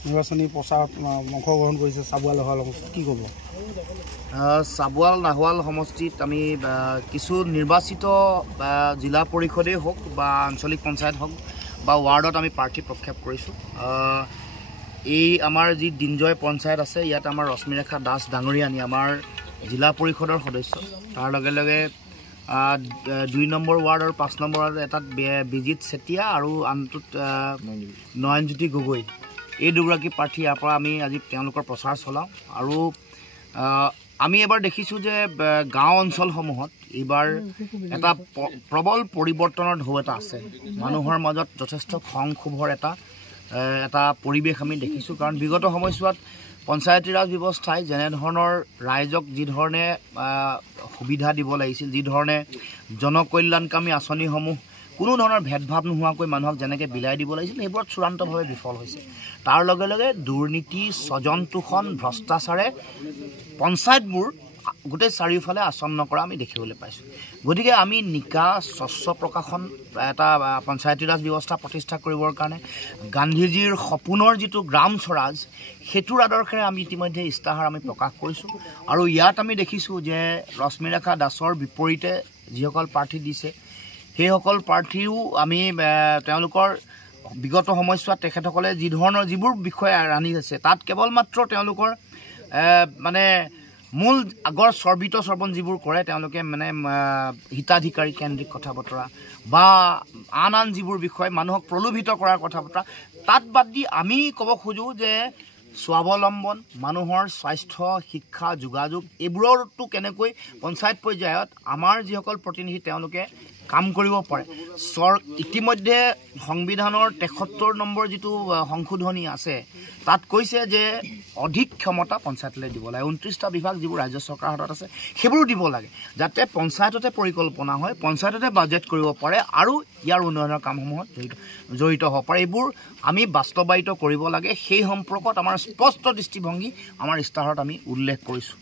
নিৰ্বাচনী প্ৰচাৰত অংশগ্ৰহণ কৰিছে চাবুৱা লাহোৱাল সমষ্টিত, কি ক'ব? চাবুৱা লাহোৱাল সমষ্টিত আমি কিছু নিৰ্বাচিত জিলা পৰিষদেই হওক বা আঞ্চলিক পঞ্চায়ত হওক বা ৱাৰ্ডত আমি প্ৰাৰ্থী প্ৰক্ষেপ কৰিছোঁ। এই আমাৰ যি দিনজয় পঞ্চায়ত আছে, ইয়াত আমাৰ ৰশ্মিৰেখা দাস ডাঙৰীয়ানী আমাৰ জিলা পৰিষদৰ সদস্য। তাৰ লগে লগে 2 নম্বৰ ৱাৰ্ড আৰু 5 নম্বৰ ৱাৰ্ডত এটাত বিজিত চেতিয়া আৰু আনটোত নয়নজ্যোতি গগৈ, এই দুগৰাকী প্ৰাৰ্থী ইয়াৰ পৰা আমি আজি তেওঁলোকৰ প্ৰচাৰ চলাওঁ। আৰু আমি এবাৰ দেখিছোঁ যে গাঁও অঞ্চলসমূহত এইবাৰ এটা প্ৰবল পৰিৱৰ্তনৰ ঢৌ এটা আছে। মানুহৰ মাজত যথেষ্ট খং ক্ষোভৰ এটা পৰিৱেশ আমি দেখিছোঁ। কাৰণ বিগত সময়ছোৱাত পঞ্চায়তী ৰাজ ব্যৱস্থাই যেনেধৰণৰ ৰাইজক যিধৰণে সুবিধা দিব লাগিছিল, যিধৰণে জনকল্যাণকামী আঁচনিসমূহ কোনো ধৰণৰ ভেদভাৱ নোহোৱাকৈ মানুহক যেনেকৈ বিলাই দিব লাগিছিল, সেইবোৰত চূড়ান্তভাৱে বিফল হৈছে। তাৰ লগে লগে দুৰ্নীতি, স্বজন তোষণ, ভ্ৰষ্টাচাৰে পঞ্চায়তবোৰ গোটেই চাৰিওফালে আচন্ন কৰা আমি দেখিবলৈ পাইছোঁ। গতিকে আমি নিকা স্বচ্ছ প্ৰকাশন এটা পঞ্চায়তী ৰাজ ব্যৱস্থা প্ৰতিষ্ঠা কৰিবৰ কাৰণে গান্ধীজীৰ সপোনৰ যিটো গ্ৰাম স্বৰাজ, সেইটোৰ আদৰ্শেৰে আমি ইতিমধ্যে ইস্তাহাৰ আমি প্ৰকাশ কৰিছোঁ। আৰু ইয়াত আমি দেখিছোঁ যে ৰশ্মিৰেখা দাসৰ বিপৰীতে যিসকল প্ৰাৰ্থী দিছে, সেইসকল প্ৰাৰ্থীও আমি তেওঁলোকৰ বিগত সময়ছোৱাত তেখেতসকলে যিবোৰ বিষয় ৰান্ধি আছে, তাত কেৱল মাত্ৰ তেওঁলোকৰ মানে মূল আগৰ চৰ্বিত চৰ্বণ যিবোৰ কৰে, তেওঁলোকে মানে হিতাধিকাৰী কেন্দ্ৰিক কথা বতৰা বা আন যিবোৰ বিষয় মানুহক প্ৰলোভিত কৰাৰ কথা বতৰা, তাত বাদ দি আমি ক'ব খোজোঁ যে স্বাৱলম্বন, মানুহৰ স্বাস্থ্য, শিক্ষা, যোগাযোগ, এইবোৰতো কেনেকৈ পঞ্চায়ত পৰ্যায়ত আমাৰ যিসকল প্ৰতিনিধি তেওঁলোকে কাম কৰিব পাৰে। ইতিমধ্যে সংবিধানৰ 73 নম্বৰ যিটো সংশোধনী আছে, তাত কৈছে যে অধিক ক্ষমতা পঞ্চায়তলৈ দিব লাগে। 29টা বিভাগ যিবোৰ ৰাজ্য চৰকাৰৰ হাতত আছে, সেইবোৰো দিব লাগে, যাতে পঞ্চায়ততে পৰিকল্পনা হয়, পঞ্চায়ততে বাজেট কৰিব পাৰে আৰু ইয়াৰ উন্নয়নৰ কামসমূহত জড়িত হ'ব পাৰে। এইবোৰ আমি বাস্তৱায়িত কৰিব লাগে। সেই সম্পৰ্কত আমাৰ স্পষ্ট দৃষ্টিভংগী আমাৰ ইস্তাহাৰত আমি উল্লেখ কৰিছোঁ।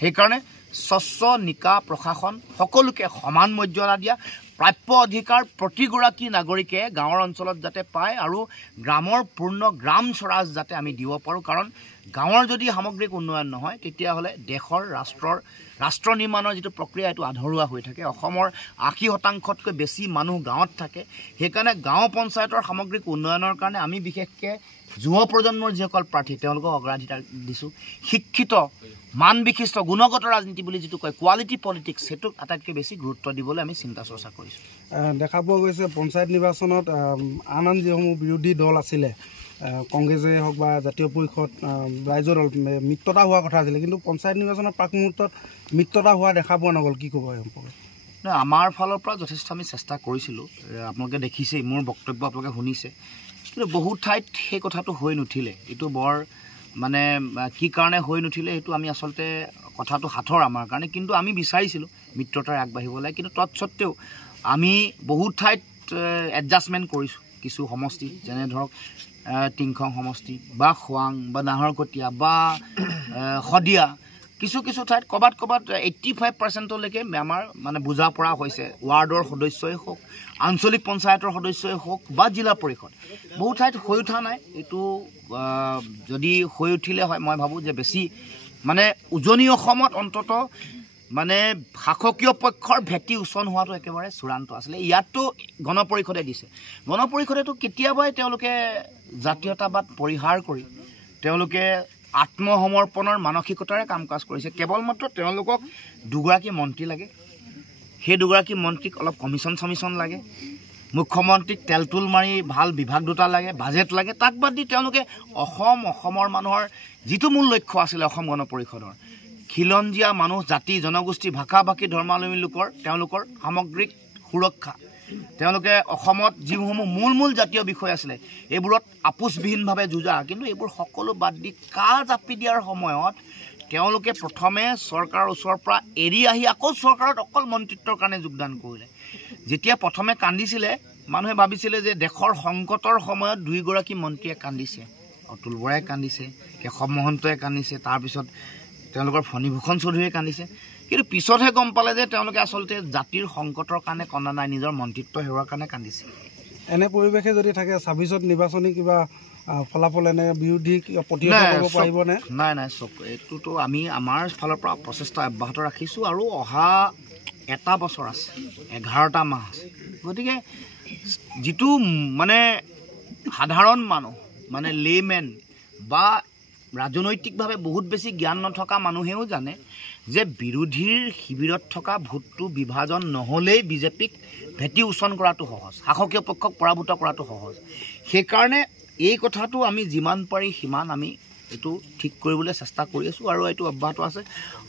সেইকাৰণে স্বচ্ছ নিকা প্ৰশাসন, সকলোকে সমান মৰ্যাদা দিয়া, প্ৰাপ্য অধিকাৰ প্ৰতিগৰাকী নাগৰিকে গাঁৱৰ অঞ্চলত যাতে পায় আৰু গ্ৰামৰ পূৰ্ণ গ্ৰাম স্বৰাজ যাতে আমি দিব পাৰোঁ। কাৰণ গাঁৱৰ যদি সামগ্ৰিক উন্নয়ন নহয়, তেতিয়াহ'লে দেশৰ ৰাষ্ট্ৰ নিৰ্মাণৰ যিটো প্ৰক্ৰিয়া, এইটো আধৰুৱা হৈ থাকে। অসমৰ 80% বেছি মানুহ গাঁৱত থাকে। সেইকাৰণে গাঁও পঞ্চায়তৰ সামগ্ৰিক উন্নয়নৰ কাৰণে আমি বিশেষকৈ যুৱ প্ৰজন্মৰ যিসকল প্ৰাৰ্থী, তেওঁলোকক অগ্ৰাধিকাৰ দিছোঁ। শিক্ষিত, মান বিশিষ্ট, গুণগত ৰাজনীতি বুলি যিটো কয়, কোৱালিটি পলিটিক্স, সেইটোক আটাইতকৈ বেছি গুৰুত্ব দিবলৈ আমি চিন্তা চৰ্চা কৰিছোঁ। দেখা পোৱা গৈছে পঞ্চায়ত নিৰ্বাচনত আন যিসমূহ বিৰোধী দল আছিলে, কংগ্ৰেছে হওক বা জাতীয় পৰিষদ, ৰাইজৰ দল, মিত্ৰতা হোৱাৰ কথা আছিলে, কিন্তু পঞ্চায়ত নিৰ্বাচনৰ প্ৰাক মুহূৰ্তত মিত্ৰতা হোৱা দেখা পোৱা নগ'ল, কি ক'ব এই সম্পৰ্কে? আমাৰ ফালৰ পৰা যথেষ্ট আমি চেষ্টা কৰিছিলোঁ। আপোনালোকে দেখিছেই, মোৰ বক্তব্য আপোনালোকে শুনিছে, কিন্তু বহু ঠাইত সেই কথাটো হৈ নুঠিলে। এইটো বৰ মানে কি কাৰণে হৈ নুঠিলে, সেইটো আমি আচলতে কথাটো হাতৰ আমাৰ কাৰণে, কিন্তু আমি বিচাৰিছিলোঁ মিত্ৰতাৰে আগবাঢ়িবলৈ। কিন্তু তৎসত্ত্বেও আমি বহু ঠাইত এডজাষ্টমেণ্ট কৰিছোঁ। কিছু সমষ্টি, যেনে ধৰক টিংখং সমষ্টি বা খোৱাং বা নাহৰকটীয়া বা শদিয়া, কিছু ঠাইত ক'ৰবাত 85%লৈকে আমাৰ মানে বুজা পৰা হৈছে। ৱাৰ্ডৰ সদস্যই হওক, আঞ্চলিক পঞ্চায়তৰ সদস্যই হওক বা জিলা পৰিষদ, বহু ঠাইত হৈ উঠা নাই। এইটো যদি হৈ উঠিলে হয়, মই ভাবোঁ যে বেছি মানে উজনি অসমত অন্তত মানে শাসকীয় পক্ষৰ ভেটি উচন হোৱাটো একেবাৰে চূড়ান্ত আছিলে। ইয়াততো গণপৰিষদে দিছে। গণপৰিষদেতো কেতিয়াবাই তেওঁলোকে জাতীয়তাবাদ পৰিহাৰ কৰি তেওঁলোকে আত্মসমৰ্পণৰ মানসিকতাৰে কাম কাজ কৰিছে। কেৱল মাত্ৰ তেওঁলোকক দুগৰাকী মন্ত্ৰী লাগে, সেই দুগৰাকী মন্ত্ৰীক অলপ কমিশ্যন লাগে, মুখ্যমন্ত্ৰীক তেলতুল মাৰি ভাল বিভাগ দুটা লাগে, বাজেট লাগে। তাক বাদ দি তেওঁলোকে অসমৰ মানুহৰ যিটো মূল লক্ষ্য আছিলে অসম গণ পৰিষদৰ, খিলঞ্জীয়া মানুহ, জাতি জনগোষ্ঠী, ভাষা ভাষী, ধৰ্মাৱলম্বী লোকৰ তেওঁলোকৰ সামগ্ৰিক সুৰক্ষা, তেওঁলোকে অসমত যিসমূহ মূল জাতীয় বিষয় আছিলে, এইবোৰত আপোচবিহীনভাৱে যুঁজা, কিন্তু এইবোৰ সকলো বাদ দি কা জাপি দিয়াৰ সময়ত তেওঁলোকে প্ৰথমে চৰকাৰৰ ওচৰৰ পৰা এৰি আহি আকৌ চৰকাৰত অকল মন্ত্ৰিত্বৰ কাৰণে যোগদান কৰিলে। যেতিয়া প্ৰথমে কান্দিছিলে, মানুহে ভাবিছিলে যে দেশৰ সংকটৰ সময়ত দুইগৰাকী মন্ত্ৰীয়ে কান্দিছে, অতুল বৰাই কান্দিছে, কেশৱ মহন্তই কান্দিছে, তাৰপিছত তেওঁলোকৰ ফণীভূষণ চৌধুৰীয়ে কান্দিছে। কিন্তু পিছতহে গম পালে যে তেওঁলোকে আচলতে জাতিৰ সংকটৰ কাৰণে কন্দা নাই, নিজৰ মন্ত্ৰিত্ব হেৰুৱাৰ কাৰণে কান্দিছে। এনে পৰিৱেশে যদি থাকে, 26ত নিৰ্বাচনী কিবা ফলাফল এনে বিৰোধী প্ৰতিহত কৰিব পাৰিবনে? নাই নাই, চব এইটোতো আমি আমাৰ ফালৰ পৰা প্ৰচেষ্টা অব্যাহত ৰাখিছোঁ আৰু অহা এটা বছৰ আছে, 11টা মাহ আছে। গতিকে যিটো মানে সাধাৰণ মানুহ মানে লেমেন বা ৰাজনৈতিকভাৱে বহুত বেছি জ্ঞান নথকা মানুহেও জানে যে বিৰোধীৰ শিবিৰত থকা ভোটটো বিভাজন নহ'লেই বিজেপিক ভেটি উচন কৰাটো সহজ, শাসকীয় পক্ষক পৰাভূত কৰাটো সহজ। সেইকাৰণে এই কথাটো আমি যিমান পাৰি সিমান আমি এইটো ঠিক কৰিবলৈ চেষ্টা কৰি আছোঁ আৰু এইটো অব্যাহত আছে।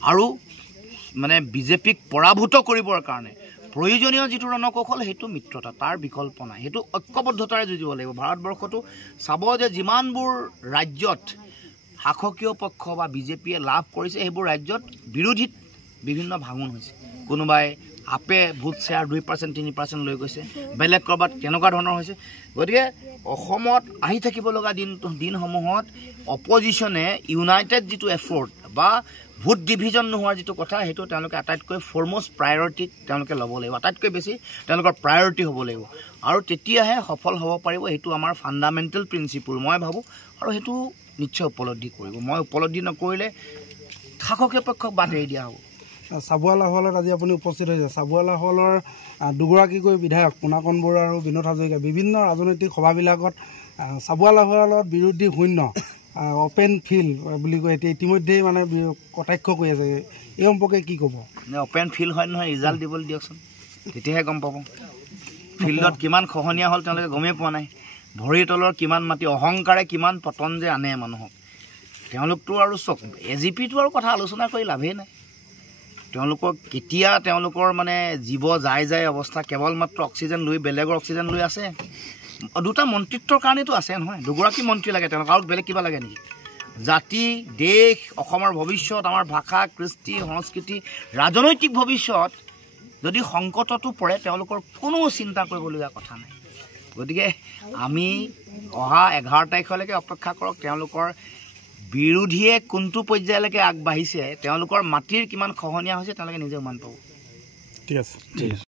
আৰু মানে বিজেপিক পৰাভূত কৰিবৰ কাৰণে প্ৰয়োজনীয় যিটো ৰণকৌশল সেইটো মিত্ৰতা, তাৰ বিকল্প নাই। সেইটো ঐক্যবদ্ধতাৰে যুঁজিব লাগিব। ভাৰতবৰ্ষতো চাব যে যিমানবোৰ ৰাজ্যত শাসকীয় পক্ষ বা বিজেপিয়ে লাভ কৰিছে সেইবোৰ ৰাজ্যত বিৰোধীত বিভিন্ন ভাঙোন হৈছে। কোনোবাই আপে ভোট শ্বেয়াৰ 2% 3% লৈ গৈছে, বেলেগ ক'ৰবাত তেনেকুৱা ধৰণৰ হৈছে। গতিকে অসমত আহি থাকিব লগা দিনসমূহত অপজিশ্যনে ইউনাইটেড যিটো এফৰ্ট বা ভোট ডিভিজন নোহোৱাৰ যিটো কথা সেইটো তেওঁলোকে আটাইতকৈ ফৰমষ্ট প্ৰায়ৰিটি তেওঁলোকে ল'ব লাগিব, আটাইতকৈ বেছি তেওঁলোকৰ প্ৰায়ৰিটি হ'ব লাগিব আৰু তেতিয়াহে সফল হ'ব পাৰিব। সেইটো আমাৰ ফাণ্ডামেণ্টেল প্ৰিন্সিপল মই ভাবোঁ আৰু সেইটো নিশ্চয় উপলব্ধি কৰিব। মই উপলব্ধি নকৰিলে শাসকীয় পক্ষক বাদ এৰি দিয়া হ'ব। চাবুৱা লাহোৱালত আজি আপুনি উপস্থিত হৈছে। চাবুৱা লাহোৱালৰ দুগৰাকীকৈ বিধায়ক পুনাকণ বৰুৱা আৰু বিনোদ হাজৰিকা বিভিন্ন ৰাজনৈতিক সভাবিলাকত চাবুৱা লাহোৱালত বিৰোধী শূন্য অপেন ফিল্ড বুলি কয়। এতিয়া ইতিমধ্যেই মানে কটাক্ষ কৰি আছে, এই সম্পৰ্কে কি ক'ব? অপেন ফিল্ড হয় নহয়, ৰিজাল্ট দিবলৈ দিয়কচোন, তেতিয়াহে গম পাব। ফিল্ডত কিমান খহনীয়া হ'ল তেওঁলোকে গমেই পোৱা নাই। ভৰিৰ তলৰ কিমান মাটি, অহংকাৰে কিমান পতন যে আনে মানুহক। তেওঁলোকতো আৰু চক এজিপিটো আৰু কথা আলোচনা কৰি লাভেই নাই। তেওঁলোকক কেতিয়া তেওঁলোকৰ মানে জীৱ যায় অৱস্থা, কেৱল মাত্ৰ অক্সিজেন লৈ বেলেগৰ অক্সিজেন লৈ আছে। দুটা মন্ত্ৰিত্বৰ কাৰণেতো আছে নহয়, দুগৰাকী মন্ত্ৰী লাগে তেওঁলোক, আৰু বেলেগ কিবা লাগে নেকি? জাতি, দেশ, অসমৰ ভৱিষ্যত, আমাৰ ভাষা, কৃষ্টি, সংস্কৃতি, ৰাজনৈতিক ভৱিষ্যত যদি সংকটতো পৰে তেওঁলোকৰ কোনো চিন্তা কৰিবলগীয়া কথা নাই। গতিকে আমি অহা 11 তাৰিখলৈকে অপেক্ষা কৰক। তেওঁলোকৰ বিৰোধীয়ে কোনটো পৰ্যায়লৈকে আগবাঢ়িছে, তেওঁলোকৰ মাটিৰ কিমান খহনীয়া হৈছে তেওঁলোকে নিজে অনুমান পাব। ঠিক আছে।